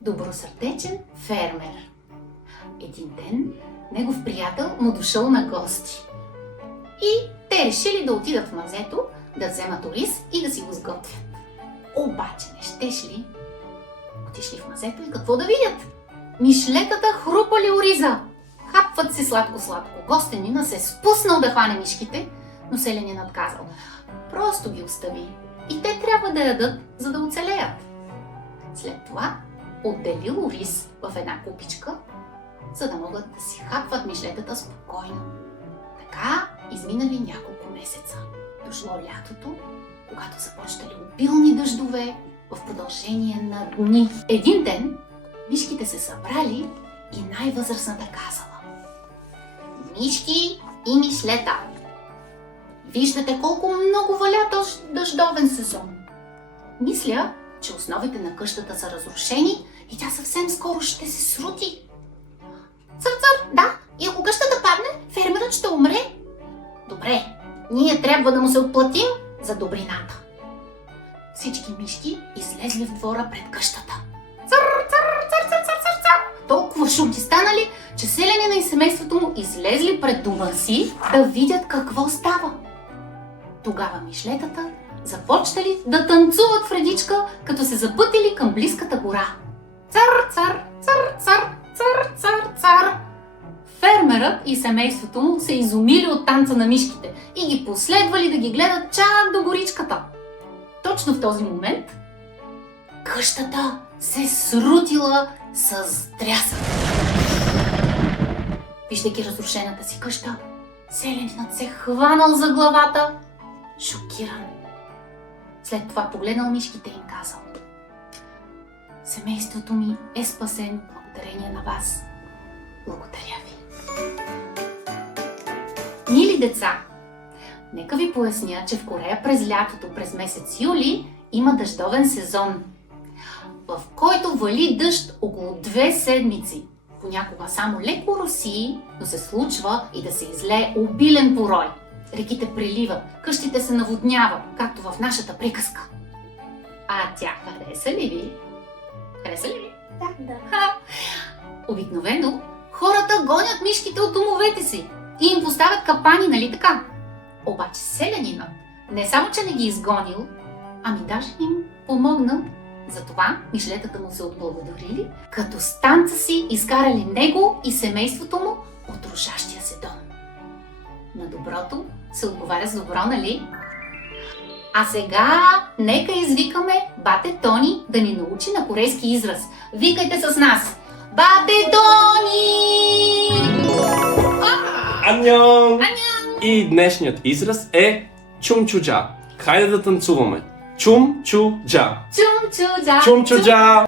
добросърдечен фермер. Един ден негов приятел му дошъл на гости. И те решили да отидат в мазето, да вземат ориз и да си го сготвят. Обаче не щеш ли? Отишли в мазето и какво да видят? Мишлетата хрупали ориза. Хапват се сладко-сладко. Гостенина се спуснал да хване мишките, но селянинът казал: просто ги остави. И те трябва да ядат, за да оцелеят. След това отделил ориз в една купичка, за да могат да си хапват мишлетата спокойно. Така изминали няколко месеца. Дошло лятото, когато започнали обилни дъждове в продължение на дни. Един ден мишките се събрали и най-възрастната казала: мишки и мишлета, виждате колко много валя дъждовен сезон. Мисля, че основите на къщата са разрушени и тя съвсем скоро ще се срути. Цър, да, и ако къщата падне, фермерът ще умре. Добре, ние трябва да му се отплатим за добрината. Всички мишки излезли в двора пред къщата. Цър. Толкова шумки станали, че селянина и семейството му излезли пред дома си да видят какво става. Тогава мишлетата започнали да танцуват в редичка, като се запътили към близката гора. Цар. Фермерът и семейството му се изумили от танца на мишките и ги последвали да ги гледат чак до горичката. Точно в този момент къщата се срутила с трясък. Виждайки разрушената си къща, селянинът се хванал за главата, шокиран. След това погледнал мишките и им казал: семейството ми е спасено благодарение на вас. Благодаря ви. Мили деца, нека ви поясня, че в Корея през лятото, през месец юли, има дъждовен сезон, в който вали дъжд около 2 седмици. Понякога само леко роси, но се случва и да се излее обилен порой. Реките преливат, къщите се наводняват, както в нашата приказка. А тя хареса ли ви? Хареса ли ви? Да. Обикновено хората гонят мишките от домовете си и им поставят капани, нали така? Обаче селянинът не само, че не ги изгонил, ами даже им помогнал. Затова мишлетата му се отблагодарили, като с танца си изкарали него и семейството му от рушащия се дом. На доброто се отговаря с добро, нали? А сега нека извикаме бате Тони да ни научи на корейски израз. Викайте с нас! Бате Тони! Аньон! И днешният израз е чумчуджа. Хайде да танцуваме. Чумчуджа. Чумчуджа! Чумчуджа!